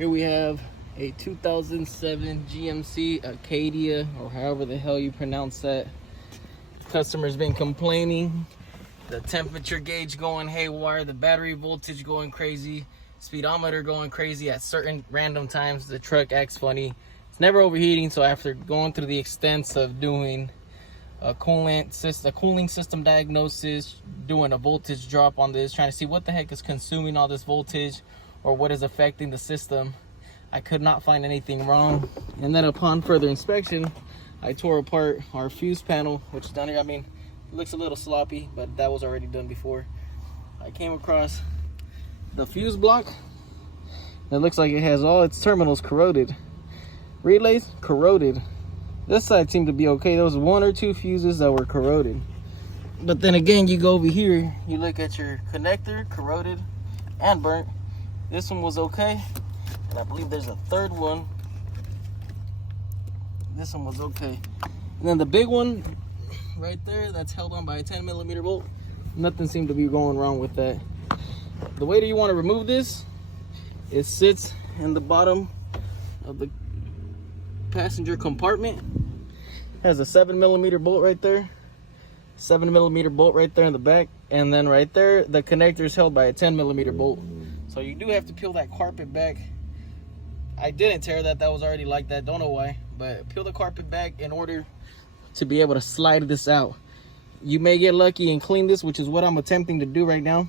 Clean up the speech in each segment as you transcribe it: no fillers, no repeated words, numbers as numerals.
Here we have a 2007 GMC Acadia, or however the hell you pronounce that. Customer's been complaining. The temperature gauge going haywire, the battery voltage going crazy, speedometer going crazy at certain random times. The truck acts funny. It's never overheating, so after going through the extents of doing a cooling system diagnosis, doing a voltage drop on this, trying to see what the heck is consuming all this voltage or what is affecting the system, I could not find anything wrong. And then upon further inspection, I tore apart our fuse panel, which is down here. I mean, it looks a little sloppy, but that was already done before. I came across the fuse block. It looks like it has all its terminals corroded. Relays corroded. This side seemed to be okay. There was one or two fuses that were corroded. But then again, you go over here, you look at your connector, corroded and burnt. This one was okay. And I believe there's a third one. This one was okay. And then the big one right there, that's held on by a 10mm bolt. Nothing seemed to be going wrong with that. The way that you want to remove this, it sits in the bottom of the passenger compartment. It has a 7mm bolt right there. 7mm bolt right there in the back. And then right there, the connector is held by a 10mm bolt. So you do have to peel that carpet back. I didn't tear that, that was already like that, don't know why. But peel the carpet back in order to be able to slide this out. You may get lucky and clean this, which is what I'm attempting to do right now.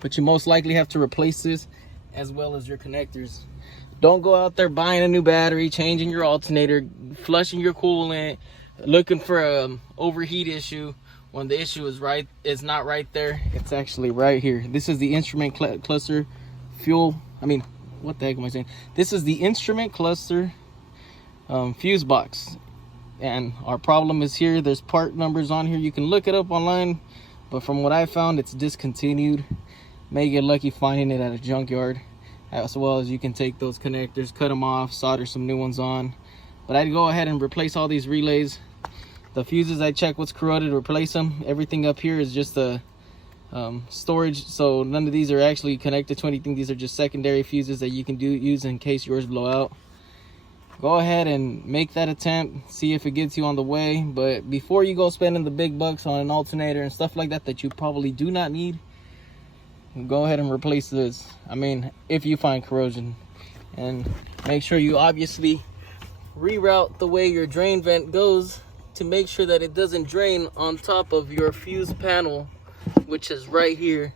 But you most likely have to replace this as well as your connectors. Don't go out there buying a new battery, changing your alternator, flushing your coolant, looking for a overheat issue when the issue is not right there. It's actually right here. This is the instrument cluster fuel. I mean, what the heck am I saying? This is the instrument cluster fuse box. And our problem is here. There's part numbers on here. You can look it up online, but from what I found, it's discontinued. May get lucky finding it at a junkyard, as well as you can take those connectors, cut them off, solder some new ones on. But I'd go ahead and replace all these relays. The fuses, I check what's corroded, replace them. Everything up here is just a storage, so none of these are actually connected to anything. These are just secondary fuses that you can use in case yours blow out. Go ahead and make that attempt, see if it gets you on the way. But before you go spending the big bucks on an alternator and stuff like that you probably do not need, go ahead and replace this. I mean, if you find corrosion. And make sure you obviously reroute the way your drain vent goes to make sure that it doesn't drain on top of your fuse panel, which is right here.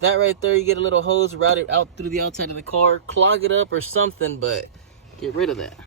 That right there, you get a little hose, route it out through the outside of the car, clog it up or something, but get rid of that.